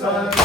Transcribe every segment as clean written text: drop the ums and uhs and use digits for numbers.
Good.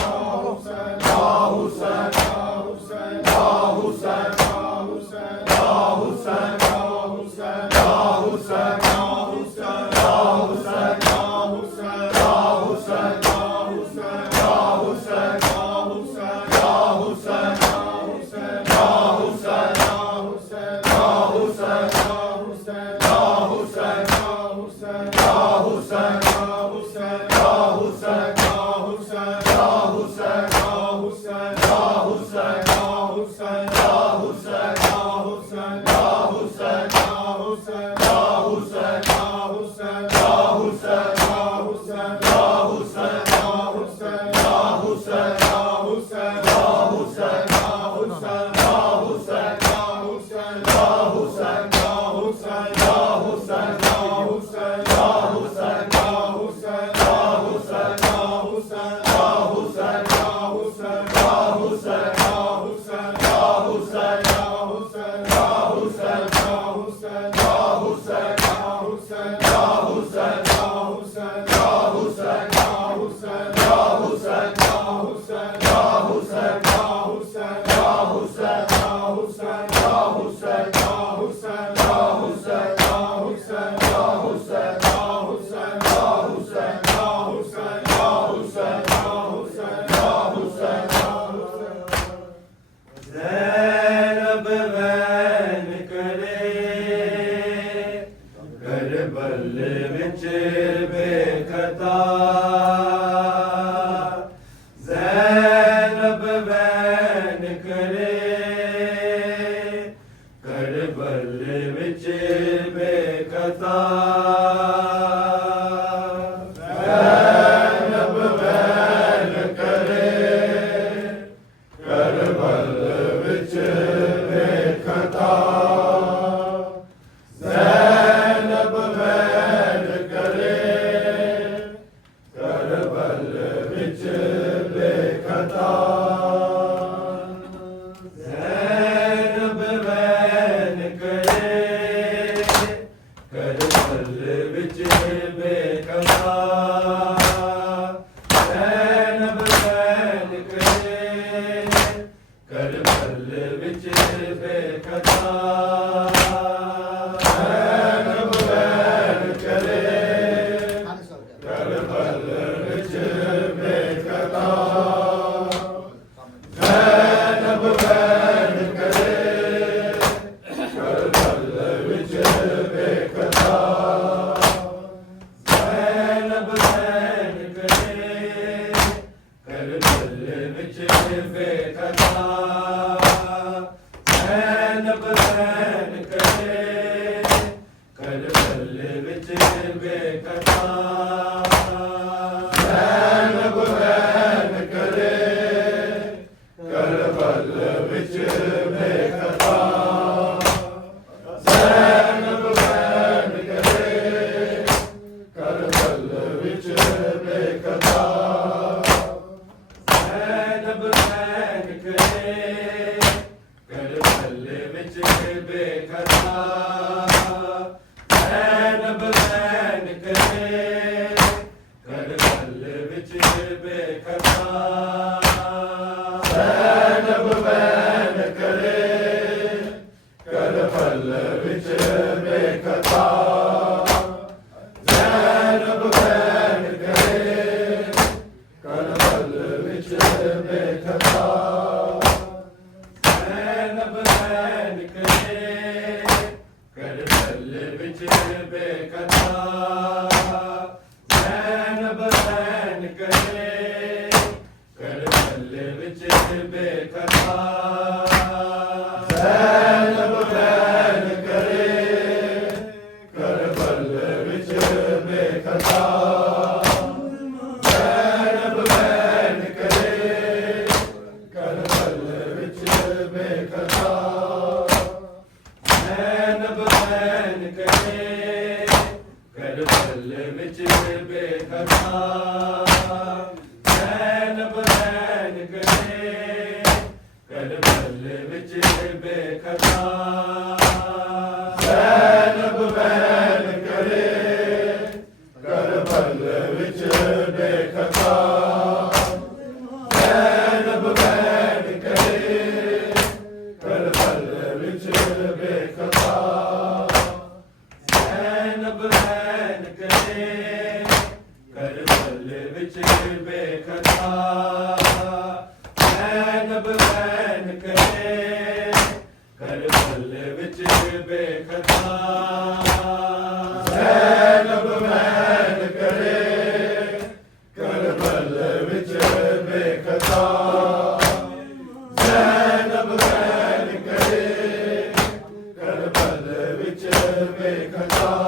बेखता नैनब ban करे करबल विच बेखता नैनब ban करे करबल विच बेखता नैनब ban करे करबल विच बेखता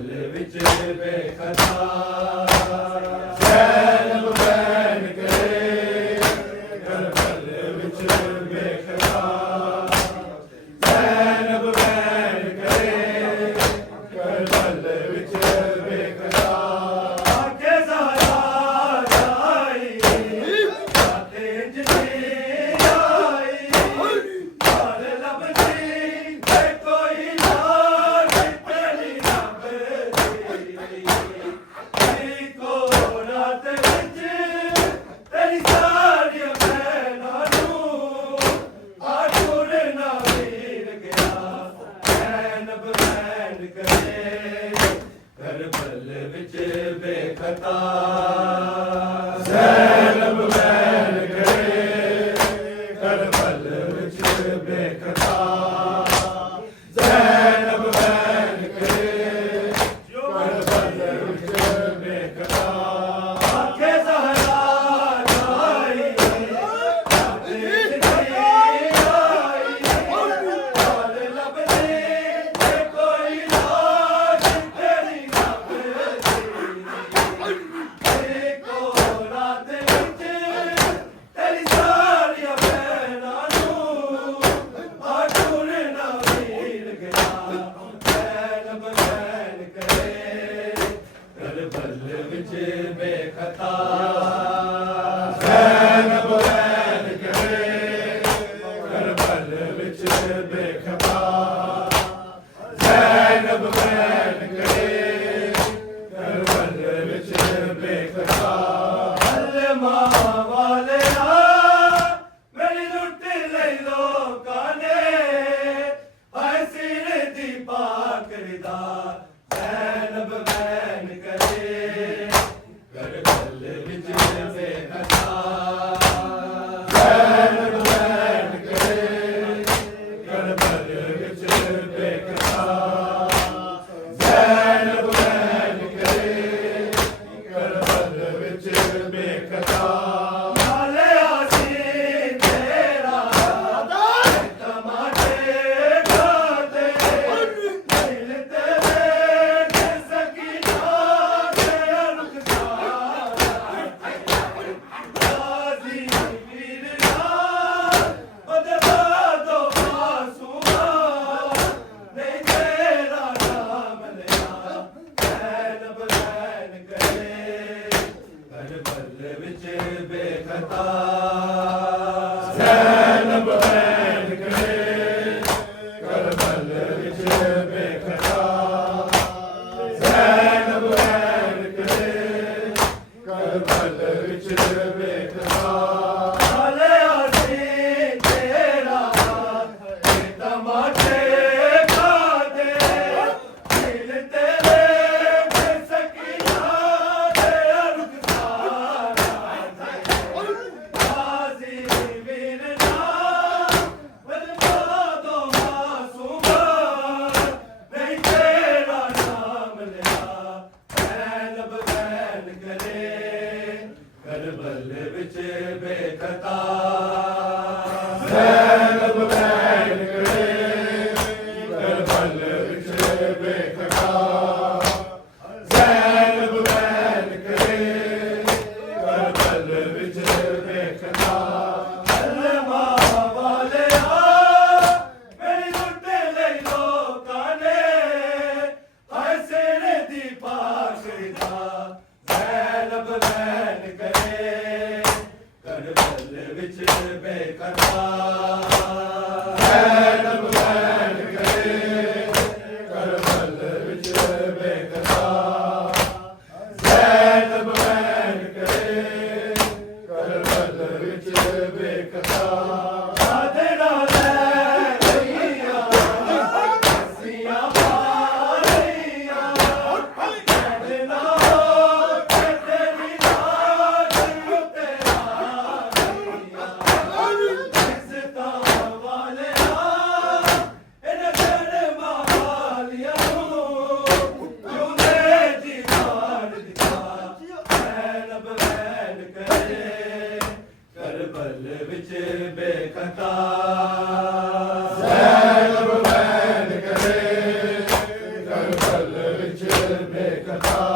ਪਲ ਵਿੱਚ ਬੇਖਤਾ ਜ਼ੈਨਬ ਬੈਨ ਕਰੇ ਕਰ ਪਲ ਵਿੱਚ ਬੇਖਤਾ ਜ਼ੈਨਬ ਬੈਨ ਕਰੇ ਕਰ ਪਲ ਵਿੱਚ ਬੇਖਤਾ ਆਖੇ ਜ਼ਹਰਾ ਜਾਈ ਆਤੇ ਜਨੀ ਆਈ ਹਾਲ ਲੱਭਦੀ ਤੇ ਕੋਈ ਲਾਜ ਤੇਰੀ ਲੱਭਦੀ ਇੱਕੋ ਰਾਤ ਵਿੱਚ ਤੇਰੀ ਸਾਰੀਆਂ ਭੈਣਾਂ ਨੂੰ ਆਟੁਰ ਨਾ ਵੀਰ ਗਿਆ ਜ਼ੈਨਬ ਬੈਨ ਕਰੇ ਕਰ ਪਲ ਵਿੱਚ ਬੇਖਤਾ ਜ਼ੈਨਬ ਬੈਨ ਕਰੇ ਕਰ ਪਲ ਵਿੱਚ ਬੇਖਤਾ ਜ਼ੈਨਬ ਬੈਨ ਕਰੇ ਕਰ ਪਲ ਵਿੱਚ ਬੇਖਤਾ ਆਖੇ ਜ਼ਹਰਾ ਜਾਈ ਆਤੇ ਜਨੀ ਆਈ ਹਾਲ ਲੱਭਦੀ ਤੇ ਕੋਈ ਲਾਜ ਤੇਰੀ ਲੱਭਦੀ ਇੱਕੋ ਰਾਤ ਵਿੱਚ ਤੇਰੀ ਸਾਰੀਆਂ ਭੈਣਾਂ ਨੂੰ ਆਟੁਰ ਨਾ ਵੀਰ ਗਿਆ ਜ਼ੈਨਬ ਬੈਨ ਕਰੇ ਕਰ ਪਲ ਵਿੱਚ ਬੇਖਤਾ ਜ਼ੈਨਬ ਬੈਨ ਕਰੇ ਕਰ ਪਲ ਵਿੱਚ ਬੇਖਤਾ ਜ਼ੈਨਬ ਬੈਨ ਕਰੇ ਕਰ ਪਲ ਵਿੱਚ ਬੇਖਤਾ ਅਲਮਾ ਵਾਲਿਆ ਮੇਰੀ ਲੁੱਟ ਲਈ ਲੋਕਾਂ ਨੇ ਹਾਏ ਸਿਰ ਦੀ ਪਾਕਰ ਦਾ ਜ਼ੈਨਬ ਬੈਨ ਕਰੇ ਕਰ ਪਲ ਵਿੱਚ ਬੇਖਤਾ ਜ਼ੈਨਬ ਬੈਨ ਕਰੇ ਕਰ ਪਲ ਵਿੱਚ ਬੇਖਤਾ ਜ਼ੈਨਬ ਬੈਨ ਕਰੇ ਕਰ ਪਲ ਵਿੱਚ ਬੇਖਤਾ ਹਾਲਿਆ ਸੀ ਤੇਰਾ ਤਮਾਸ਼ੇ ਖਾਦੇ ਦਿਲ ਤੇਰੇ ਤੇ ਸਕੀਨਾ ਤੇ ਰੁਖਸਾਰ ਰਾਜ਼ੀ ਵੀਰ ਨਾ ਬਦਲਾ ਦੋ ਮਾਸੂਮਾ ਨਹੀਂ ਤੇਰਾ ਨਾਮ ਲਿਆ ਜ਼ੈਨਬ ਬੈਨ ਕਰੇ ਕਰ ਪਲ ਵਿੱਚ ਬੇਖਤਾ ਜ਼ੈਨਬ ਬੈਨ ਕਰੇ ਕਰ ਪਲ ਵਿੱਚ ਬੇਖਤਾ ਜ਼ੈਨਬ ਬੈਨ ਕਰੇ ਕਰ ਪਲ ਵਿੱਚ ਬੇਖਤਾ ਹਾਲਿਆ ਸੀ ਤੇਰਾ ਇਹ ਤਮਾਸ਼ੇ ਖਾਦੇ ਦਿਲ ਤੇਰੇ ਤੇ ਸਕੀਨਾ ਤੇ ਰੁਖਸਾਰ ਰਾਜ਼ੀ ਵੀਰ ਨਾ ਬਦਲਾ ਦੋ ਮਾਸੂਮਾ ਨਹੀਂ ਤੇਰਾ ਨਾਮ ਲਿਆ ਜ਼ੈਨਬ ਬੈਨ ਕਰੇ ਕਰ ਪਲ ਵਿੱਚ ਬੇਖਤਾ ਜ਼ੈਨਬ ਬੈਨ ਕਰੇ ਕਰ ਪਲ ਵਿੱਚ ਬੇਖਤਾ ਜ਼ੈਨਬ ਬੈਨ ਕਰੇ ਕਰ ਪਲ ਵਿੱਚ ਬੇਖਤਾ ਅਲਮਾ ਵਾਲਿਆ ਮੇਰੀ ਲੁੱਟ ਲਈ ਲੋਕਾਂ ਨੇ ਹਾਏ ਸਿਰ ਦੀ ਪਾਕਰ ਦਾ ਜ਼ੈਨਬ ਬੈਨ ਕਰੇ ਕਰ ਪਲ ਵਿੱਚ ਵੇਖਦਾ